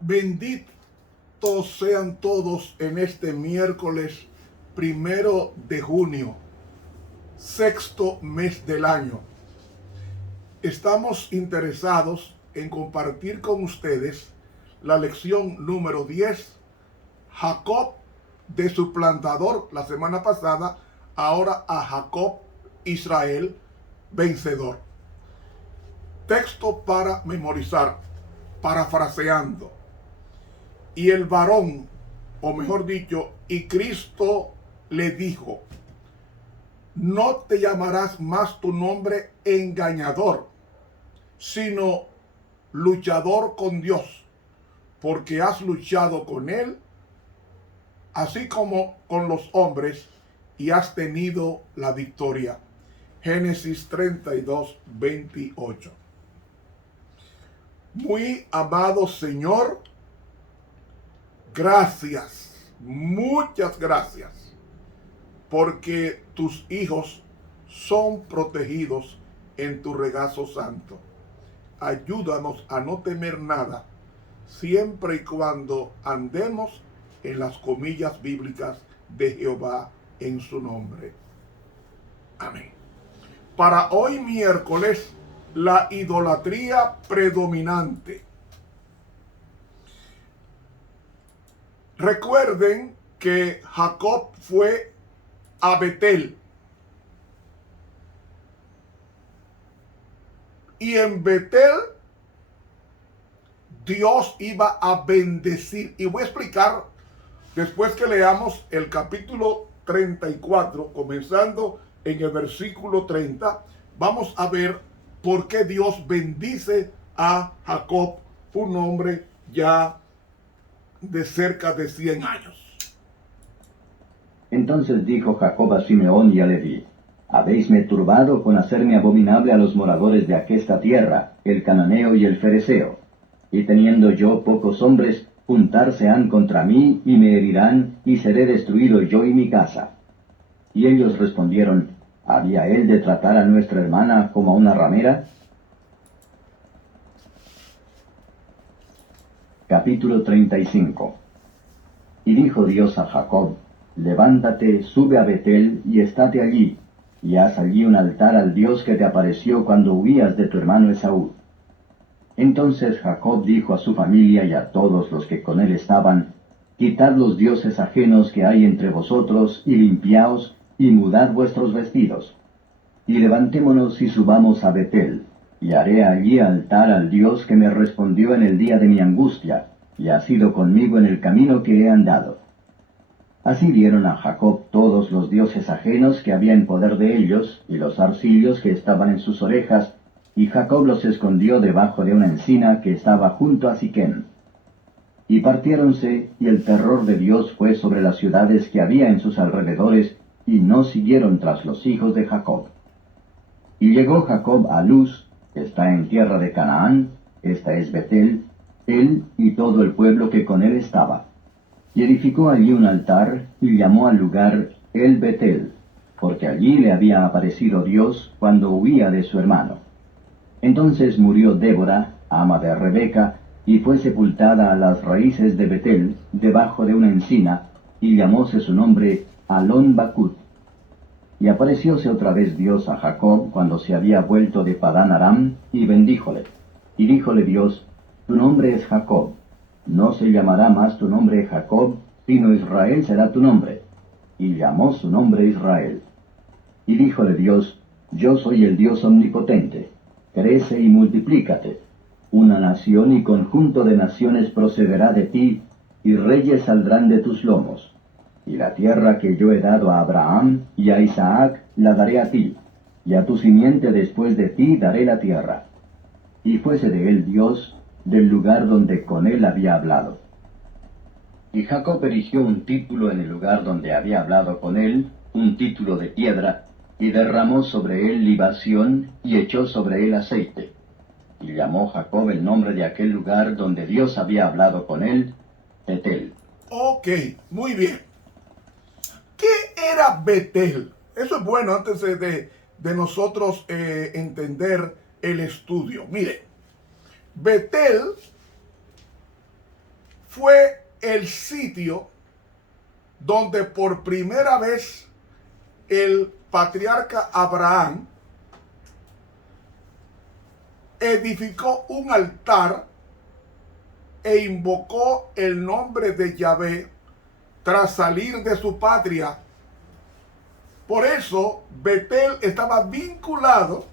Benditos sean todos en este miércoles 1 de junio, sexto mes del año. Estamos interesados en compartir con ustedes la lección número 10, Jacob de suplantador la semana pasada, ahora a Jacob Israel vencedor. Texto para memorizar, parafraseando. Y el varón, o mejor dicho, y Cristo le dijo: no te llamarás más tu nombre engañador, sino luchador con Dios, porque has luchado con Él, así como con los hombres, y has tenido la victoria. Génesis 32, 28. Muy amado Señor, gracias, muchas gracias, porque tus hijos son protegidos en tu regazo santo. Ayúdanos a no temer nada, siempre y cuando andemos en las comillas bíblicas de Jehová en su nombre. Amén. Para hoy miércoles, la idolatría predominante. Recuerden que Jacob fue a Betel. Y en Betel Dios iba a bendecir. Y voy a explicar después que leamos el capítulo 34, comenzando en el versículo 30, vamos a ver por qué Dios bendice a Jacob, un hombre ya de cerca de 100 años. Entonces dijo Jacob a Simeón y a Leví: habéisme turbado con hacerme abominable a los moradores de aquesta tierra, el cananeo y el fereceo. Y teniendo yo pocos hombres, juntarse han contra mí, y me herirán, y seré destruido yo y mi casa. Y ellos respondieron: ¿había él de tratar a nuestra hermana como a una ramera? Capítulo 35. Y dijo Dios a Jacob: levántate, sube a Betel, y estate allí, y haz allí un altar al Dios que te apareció cuando huías de tu hermano Esaú. Entonces Jacob dijo a su familia y a todos los que con él estaban: quitad los dioses ajenos que hay entre vosotros, y limpiaos, y mudad vuestros vestidos. Y levantémonos y subamos a Betel, y haré allí altar al Dios que me respondió en el día de mi angustia, y ha sido conmigo en el camino que he andado. Así dieron a Jacob todos los dioses ajenos que había en poder de ellos, y los arcillos que estaban en sus orejas, y Jacob los escondió debajo de una encina que estaba junto a Siquem. Y partiéronse, y el terror de Dios fue sobre las ciudades que había en sus alrededores, y no siguieron tras los hijos de Jacob. Y llegó Jacob a Luz, que está en tierra de Canaán, esta es Betel, él y todo el pueblo que con él estaba. Y edificó allí un altar, y llamó al lugar El Betel, porque allí le había aparecido Dios cuando huía de su hermano. Entonces murió Débora, ama de Rebeca, y fue sepultada a las raíces de Betel, debajo de una encina, y llamóse su nombre Alon Bacut. Y aparecióse otra vez Dios a Jacob cuando se había vuelto de Padán Aram, y bendíjole. Y díjole Dios: tu nombre es Jacob, no se llamará más tu nombre Jacob, sino Israel será tu nombre. Y llamó su nombre Israel. Y díjole Dios: yo soy el Dios omnipotente, crece y multiplícate. Una nación y conjunto de naciones procederá de ti, y reyes saldrán de tus lomos. Y la tierra que yo he dado a Abraham y a Isaac la daré a ti, y a tu simiente después de ti daré la tierra. Y fuese de él Dios del lugar donde con él había hablado. Y Jacob erigió un título en el lugar donde había hablado con él, un título de piedra, y derramó sobre él libación, y echó sobre él aceite. Y llamó Jacob el nombre de aquel lugar donde Dios había hablado con él, Betel. Ok, muy bien. ¿Qué era Betel? Eso es bueno antes de nosotros entender el estudio. Mire, Betel fue el sitio donde por primera vez el patriarca Abraham edificó un altar e invocó el nombre de Yahvé tras salir de su patria. Por eso Betel estaba vinculado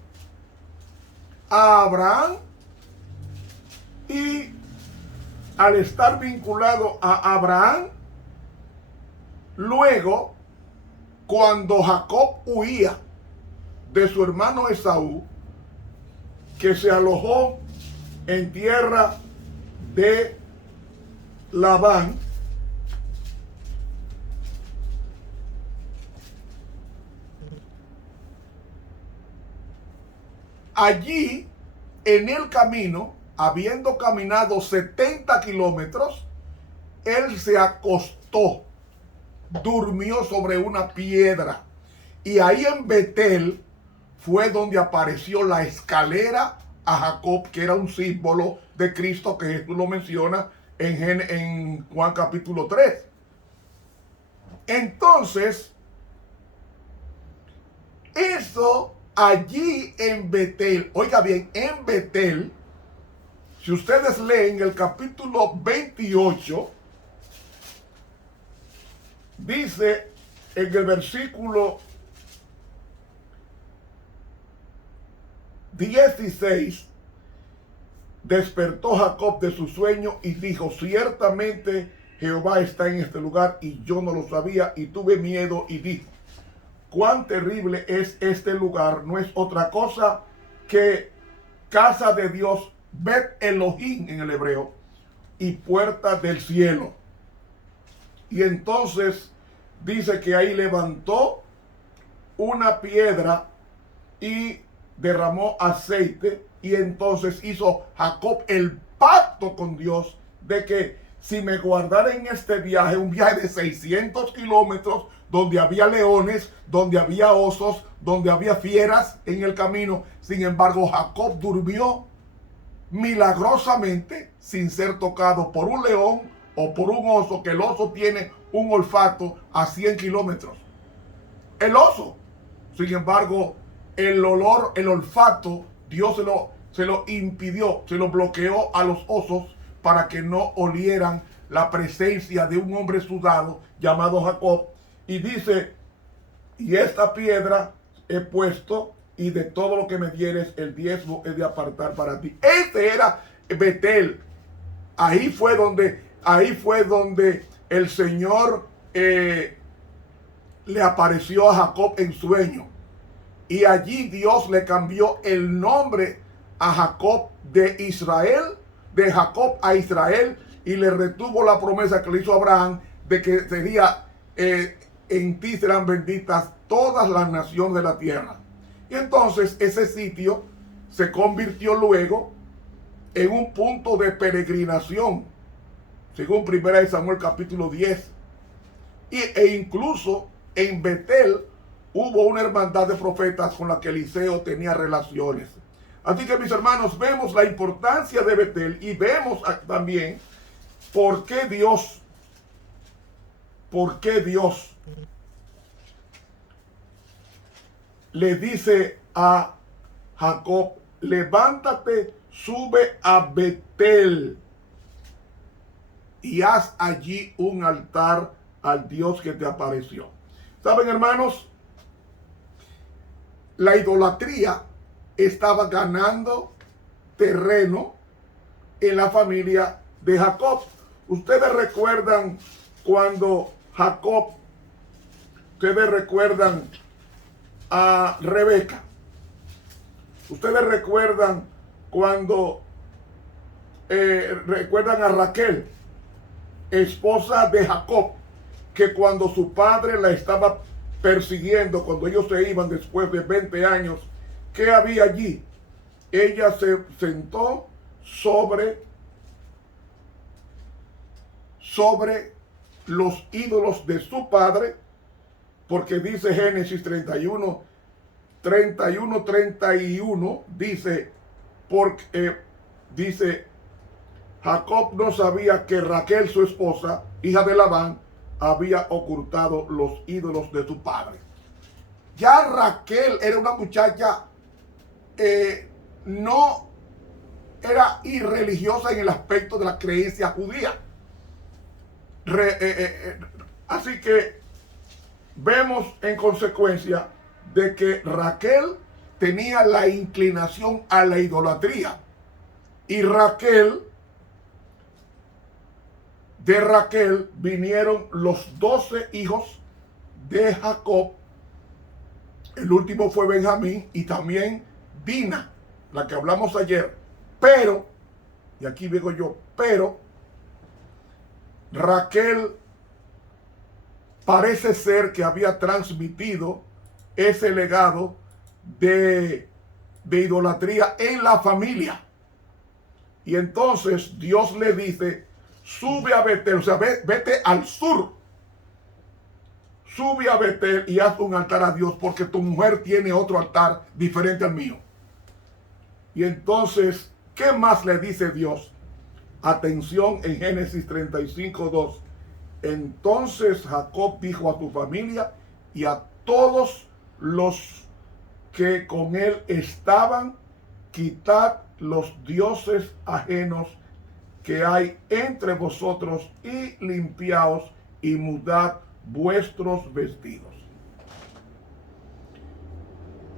a Abraham, y al estar vinculado a Abraham, luego cuando Jacob huía de su hermano Esaú, que se alojó en tierra de Labán, allí en el camino, habiendo caminado 70 kilómetros, él se acostó, durmió sobre una piedra, y ahí en Betel fue donde apareció la escalera a Jacob, que era un símbolo de Cristo, que Jesús lo menciona en Juan capítulo 3. Entonces, eso allí en Betel, oiga bien, en Betel, si ustedes leen el capítulo 28, dice en el versículo 16, despertó Jacob de su sueño y dijo: ciertamente Jehová está en este lugar y yo no lo sabía, y tuve miedo y dijo: cuán terrible es este lugar, no es otra cosa que casa de Dios, Bet Elohim en el hebreo, y puerta del cielo. Y entonces dice que ahí levantó una piedra y derramó aceite, y entonces hizo Jacob el pacto con Dios de que si me guardara en este viaje, un viaje de 600 kilómetros, donde había leones, donde había osos, donde había fieras en el camino, sin embargo Jacob durmió milagrosamente sin ser tocado por un león o por un oso, que el oso tiene un olfato a 100 kilómetros. El oso, sin embargo, el olor, el olfato, Dios se lo impidió, se lo bloqueó a los osos para que no olieran la presencia de un hombre sudado llamado Jacob. Y dice: y esta piedra he puesto, y de todo lo que me dieres el diezmo he de apartar para ti. Este era Betel. Ahí fue donde el Señor le apareció a Jacob en sueño. Y allí Dios le cambió el nombre a Jacob de Israel, de Jacob a Israel, y le retuvo la promesa que le hizo Abraham de que sería en ti serán benditas todas las naciones de la tierra. Y entonces ese sitio se convirtió luego en un punto de peregrinación, según 1 Samuel capítulo 10. E incluso en Betel hubo una hermandad de profetas con la que Eliseo tenía relaciones. Así que, mis hermanos, vemos la importancia de Betel, y vemos también por qué Dios le dice a Jacob: levántate, sube a Betel y haz allí un altar al Dios que te apareció. ¿Saben, hermanos? La idolatría estaba ganando terreno en la familia de Jacob. Ustedes recuerdan cuando ustedes recuerdan a Rebeca. Ustedes recuerdan cuando recuerdan a Raquel, esposa de Jacob, que cuando su padre la estaba persiguiendo, cuando ellos se iban después de 20 años, ¿qué había allí? Ella se sentó sobre los ídolos de su padre porque dice Génesis 31, dice, Jacob no sabía que Raquel, su esposa, hija de Labán, había ocultado los ídolos de su padre. Ya Raquel era una muchacha, no era irreligiosa en el aspecto de la creencia judía. Así que vemos en consecuencia de que Raquel tenía la inclinación a la idolatría. Y de Raquel vinieron los 12 hijos de Jacob. El último fue Benjamín y también Dina, la que hablamos ayer. Pero, y aquí vengo yo, pero Raquel parece ser que había transmitido ese legado de idolatría en la familia. Y entonces Dios le dice, sube a Betel, o sea, vete al sur. Sube a Betel y haz un altar a Dios, porque tu mujer tiene otro altar diferente al mío. Y entonces, ¿qué más le dice Dios? Atención en Génesis 35:2. Entonces Jacob dijo a tu familia y a todos los que con él estaban, quitad los dioses ajenos que hay entre vosotros y limpiaos y mudad vuestros vestidos.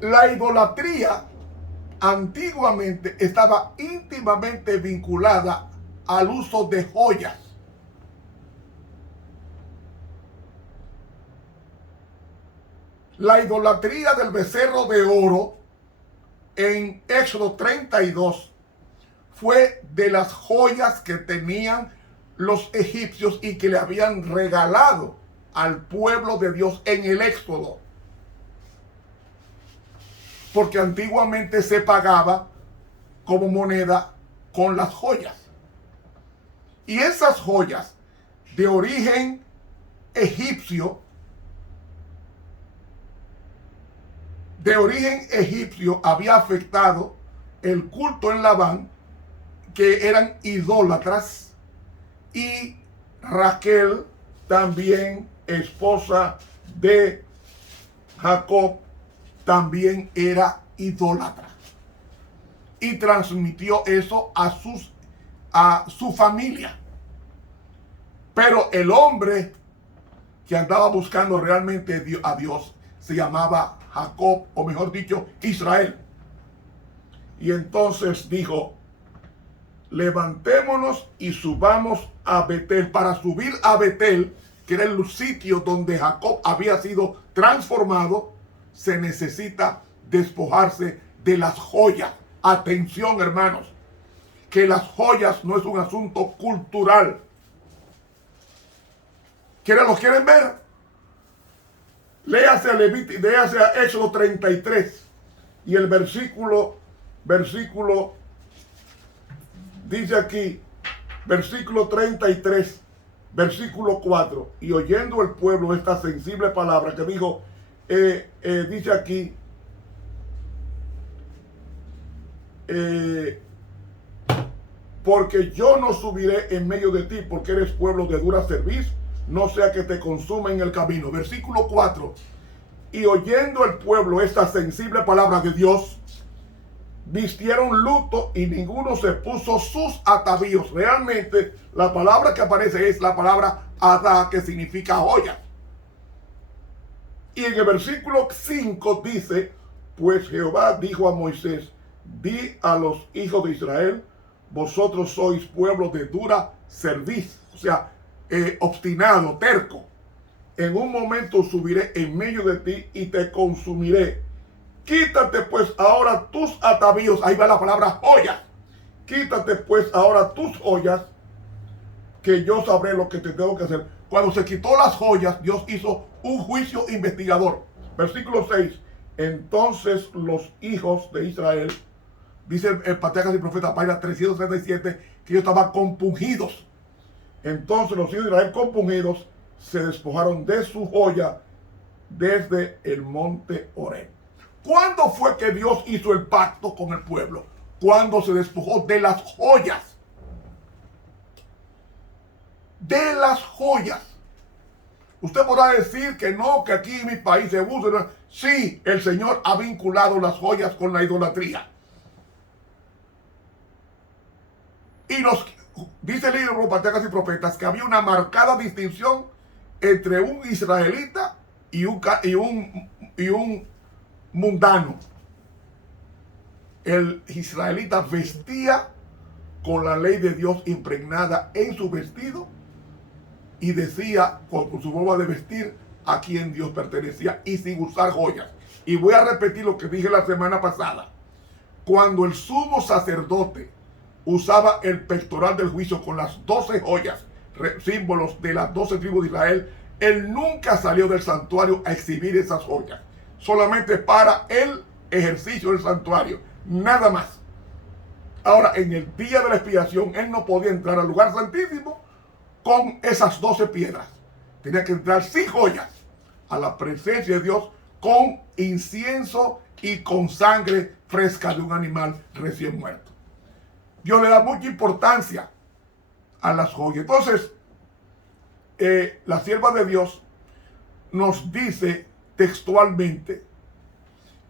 La idolatría antiguamente estaba íntimamente vinculada al uso de joyas. La idolatría del becerro de oro en Éxodo 32 fue de las joyas que tenían los egipcios y que le habían regalado al pueblo de Dios en el Éxodo. Porque antiguamente se pagaba como moneda con las joyas. Y esas joyas de origen egipcio, había afectado el culto en Labán, que eran idólatras, y Raquel, también esposa de Jacob, también era idólatra. Y transmitió eso a su familia. Pero el hombre que andaba buscando realmente a Dios se llamaba Jacob, o mejor dicho, Israel. Y entonces dijo, levantémonos y subamos a Betel. Para subir a Betel, que era el sitio donde Jacob había sido transformado, se necesita despojarse de las joyas. Atención, hermanos, que las joyas no es un asunto cultural. ¿Lo quieren ver? Léase a Éxodo 33 y el versículo dice aquí, versículo 33, versículo 4, y oyendo el pueblo esta sensible palabra que dijo, dice aquí, porque yo no subiré en medio de ti, porque eres pueblo de dura cerviz, no sea que te consuma en el camino. Versículo 4. Y oyendo el pueblo esta sensible palabra de Dios, vistieron luto y ninguno se puso sus atavíos. Realmente la palabra que aparece es la palabra adá, que significa joya. Y en el versículo 5 dice, pues Jehová dijo a Moisés, di a los hijos de Israel, vosotros sois pueblo de dura cerviz, o sea, obstinado, terco. En un momento subiré en medio de ti y te consumiré. Quítate pues ahora tus atavíos. Ahí va la palabra joya. Quítate pues ahora tus joyas, que yo sabré lo que te tengo que hacer. Cuando se quitó las joyas, Dios hizo un juicio investigador. Versículo 6. Entonces los hijos de Israel, dice el patriarca y profeta Página 337, que ellos estaban compungidos. Entonces los hijos de Israel compungidos se despojaron de su joya desde el monte Horeb. ¿Cuándo fue que Dios hizo el pacto con el pueblo? Cuando se despojó de las joyas. De las joyas. Usted podrá decir que no, que aquí en mi país se usa. Sí, el Señor ha vinculado las joyas con la idolatría. Y dice el libro de Patriarcas y Profetas que había una marcada distinción entre un israelita y un mundano. El israelita vestía con la ley de Dios impregnada en su vestido y decía con su forma de vestir a quien Dios pertenecía y sin usar joyas. Y voy a repetir lo que dije la semana pasada. Cuando el sumo sacerdote usaba el pectoral del juicio con las 12 joyas, símbolos de las 12 tribus de Israel, él nunca salió del santuario a exhibir esas joyas. Solamente para el ejercicio del santuario. Nada más. Ahora, en el día de la expiación, él no podía entrar al lugar santísimo con esas 12 piedras. Tenía que entrar sin joyas a la presencia de Dios con incienso y con sangre fresca de un animal recién muerto. Dios le da mucha importancia a las joyas. Entonces, la sierva de Dios nos dice textualmente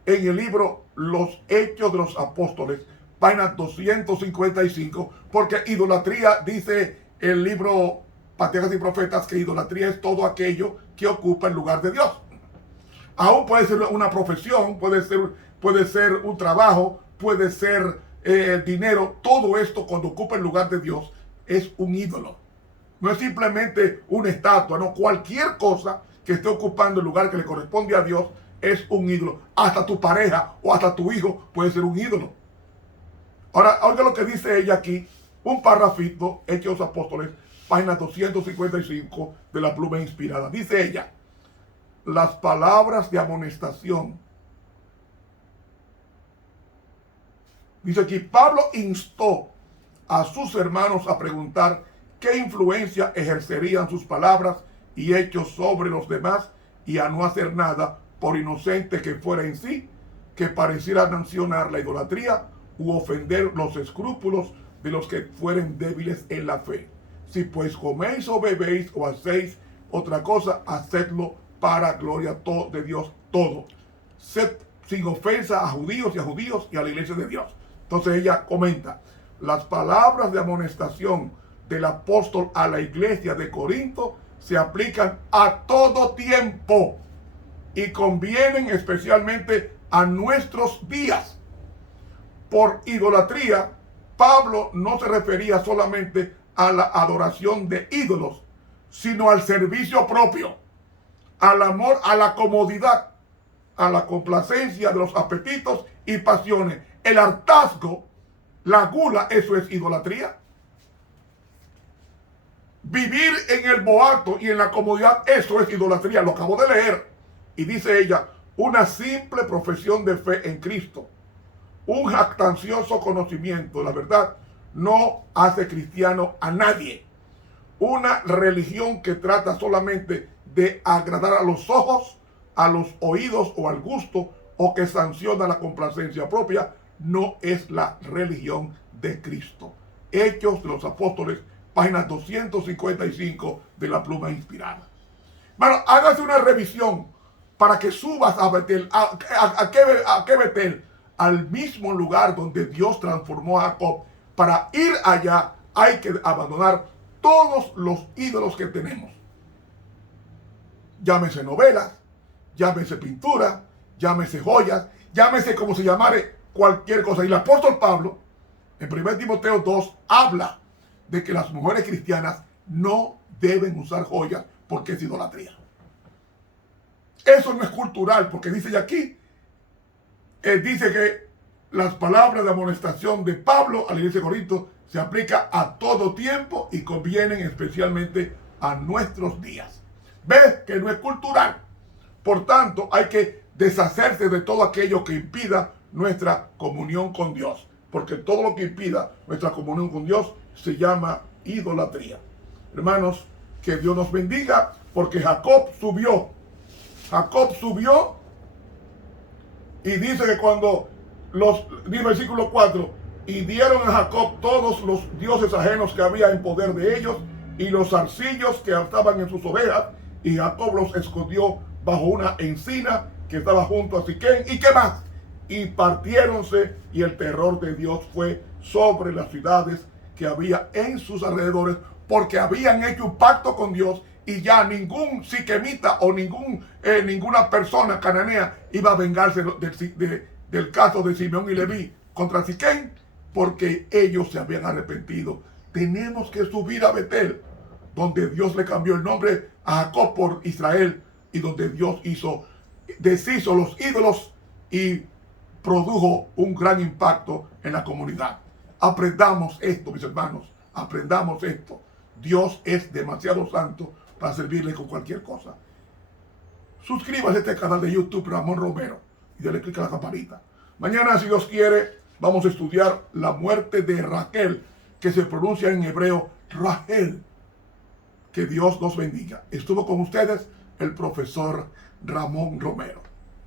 en el libro Los Hechos de los Apóstoles, página 255, porque idolatría, dice el libro Patriarcas y Profetas, que idolatría es todo aquello que ocupa el lugar de Dios. Aún puede ser una profesión, puede ser un trabajo, puede ser dinero. Todo esto, cuando ocupa el lugar de Dios, es un ídolo. No es simplemente una estatua, no. Cualquier cosa que esté ocupando el lugar que le corresponde a Dios es un ídolo. Hasta tu pareja o hasta tu hijo puede ser un ídolo. Ahora, oiga lo que dice ella aquí, un parrafito, Hechos de los Apóstoles, página 255 de la Pluma Inspirada. Dice ella: las palabras de amonestación. Dice aquí, Pablo instó a sus hermanos a preguntar qué influencia ejercerían sus palabras y hechos sobre los demás, y a no hacer nada, por inocente que fuera en sí, que pareciera mencionar la idolatría u ofender los escrúpulos de los que fueren débiles en la fe. Si pues coméis o bebéis o hacéis otra cosa, hacedlo para gloria de Dios todo. Sed sin ofensa a judíos y a la iglesia de Dios. Entonces ella comenta, las palabras de amonestación del apóstol a la iglesia de Corinto se aplican a todo tiempo y convienen especialmente a nuestros días. Por idolatría, Pablo no se refería solamente a la adoración de ídolos, sino al servicio propio, al amor, a la comodidad, a la complacencia de los apetitos y pasiones. El hartazgo, la gula, eso es idolatría. Vivir en el boato y en la comodidad, eso es idolatría. Lo acabo de leer. Y dice ella, una simple profesión de fe en Cristo, un jactancioso conocimiento de la verdad, no hace cristiano a nadie. Una religión que trata solamente de agradar a los ojos, a los oídos o al gusto, o que sanciona la complacencia propia, no es la religión de Cristo. Hechos de los Apóstoles, página 255 de la Pluma Inspirada. Bueno, hágase una revisión para que subas a Betel. ¿A qué Betel? Al mismo lugar donde Dios transformó a Jacob. Para ir allá hay que abandonar todos los ídolos que tenemos. Llámese novelas, llámese pintura, llámese joyas, llámese como se llamare cualquier cosa. Y el apóstol Pablo, en 1 Timoteo 2, habla de que las mujeres cristianas no deben usar joyas porque es idolatría. Eso no es cultural, porque dice aquí, dice que las palabras de amonestación de Pablo a la iglesia de Corinto se aplica a todo tiempo y convienen especialmente a nuestros días. ¿Ves que no es cultural? Por tanto, hay que deshacerse de todo aquello que impida nuestra comunión con Dios, porque todo lo que impida nuestra comunión con Dios se llama idolatría. Hermanos, que Dios nos bendiga, porque Jacob subió Jacob subió y dice que cuando dice versículo 4, y dieron a Jacob todos los dioses ajenos que había en poder de ellos y los zarcillos que estaban en sus ovejas, y Jacob los escondió bajo una encina que estaba junto a Siquén. ¿Y qué más? Y partiéronse, y el terror de Dios fue sobre las ciudades que había en sus alrededores, porque habían hecho un pacto con Dios, y ya ningún siquemita o ninguna persona cananea iba a vengarse del caso de Simeón y Leví contra Siquén, porque ellos se habían arrepentido. Tenemos que subir a Betel, donde Dios le cambió el nombre a Jacob por Israel, y donde Dios deshizo los ídolos y produjo un gran impacto en la comunidad. Aprendamos esto, mis hermanos, aprendamos esto. Dios es demasiado santo para servirle con cualquier cosa. Suscríbase a este canal de YouTube, Ramón Romero, y dale clic a la campanita. Mañana, si Dios quiere, vamos a estudiar la muerte de Raquel, que se pronuncia en hebreo Rahel. Que Dios nos bendiga. Estuvo con ustedes el profesor Ramón Romero.